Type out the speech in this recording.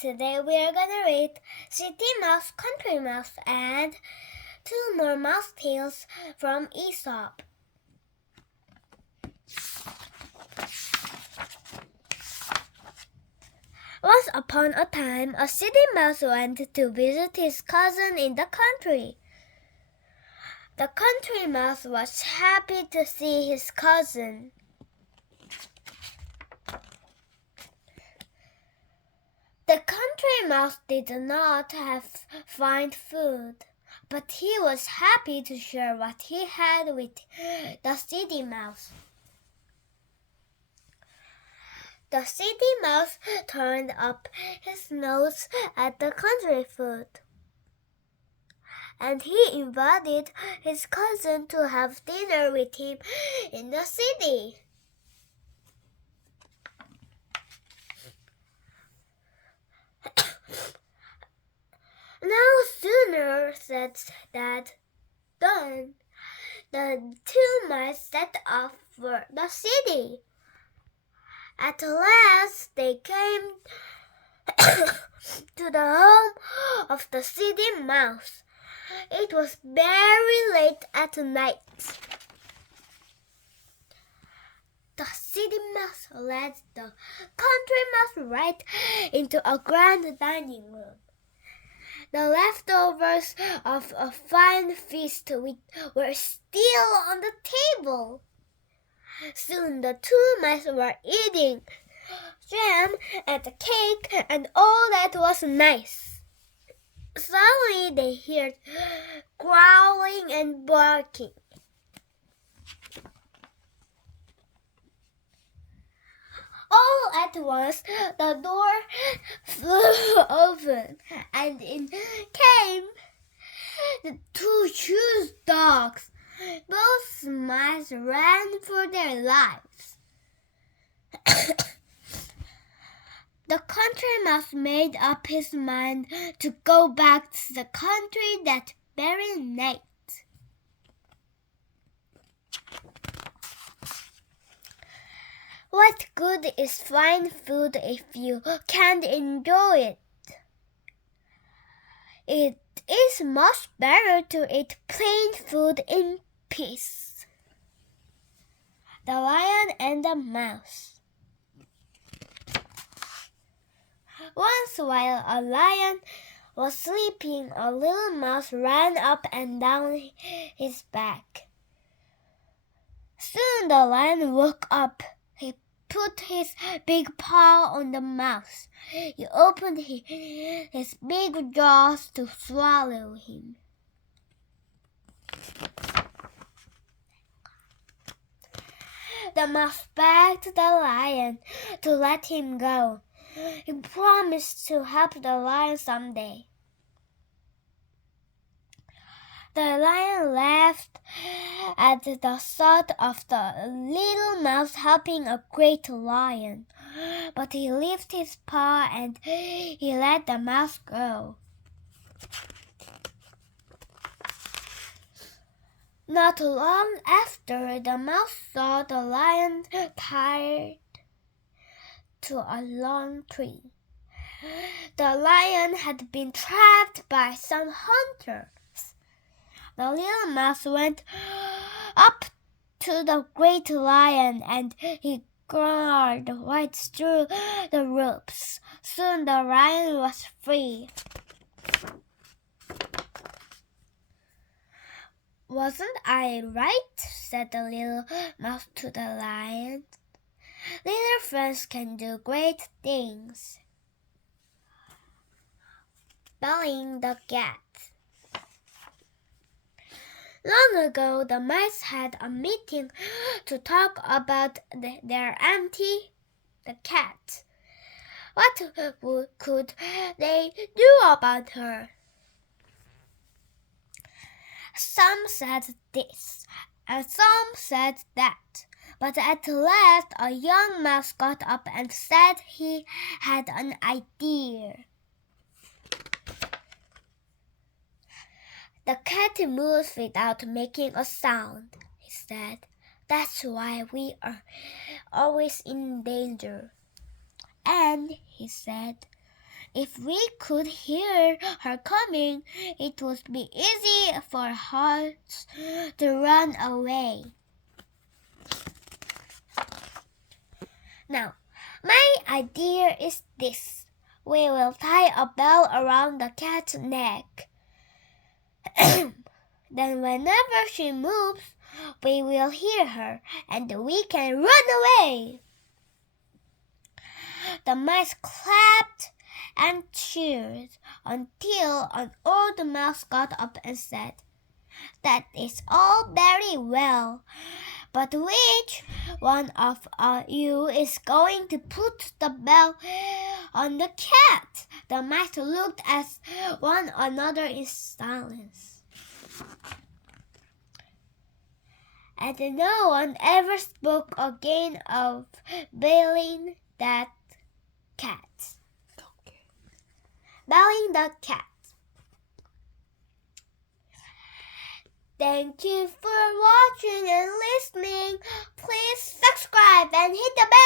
Today we are gonna read City Mouse, Country Mouse, and two more mouse tales from Aesop. Once upon a time, a city mouse went to visit his cousin in the country. The country mouse was happy to see his cousin. The country mouse did not find food, but he was happy to share what he had with the city mouse. The city mouse turned up his nose at the country food, and he invited his cousin to have dinner with him in the city. No sooner said that done, the two mice set off for the city. At last they came to the home of the city mouse. It was very late at night. The city mouse led the country mouse right into a grand dining room. The leftovers of a fine feast were still on the table. Soon the two mice were eating jam and the cake and all that was nice. Suddenly they heard growling and barking. All at once the door flew open and in came the two huge dogs. Both mice ran for their lives. The country mouse made up his mind to go back to the country that very night. What good is fine food if you can't enjoy it? It is much better to eat plain food in peace. The Lion and the Mouse. Once while a lion was sleeping, a little mouse ran up and down his back. Soon the lion woke up. He put his big paw on the mouse. He opened his big jaws to swallow him. The mouse begged the lion to let him go. He promised to help the lion someday. The lion laughed at the thought of the little mouse helping a great lion, but he lifted his paw and he let the mouse go. Not long after, the mouse saw the lion tied to a long tree. The lion had been trapped by some hunters. The little mouse went up to the great lion and he clawed right through the ropes. Soon the lion was free. "Wasn't I right?" said the little mouse to the lion. "Little friends can do great things." Belling the cat. Long ago, the mice had a meeting to talk about their auntie, the cat. What could they do about her? Some said this, and some said that. But at last a young mouse got up and said he had an idea. "The cat moves without making a sound," he said. "That's why we are always in danger." And, he said, If we could hear her coming, it would be easy for her to run away. Now, my idea is this. We will tie a bell around the cat's neck. Then whenever she moves, we will hear her, and we can run away. The mice clapped and cheered until an old mouse got up and said, "That is all very well, but which one of you is going to put the bell on the cat?" The mice looked at one another in silence. And no one ever spoke again of bailing that cat. Bailing the cat. Thank you for watching and listening. Please subscribe and hit the bell.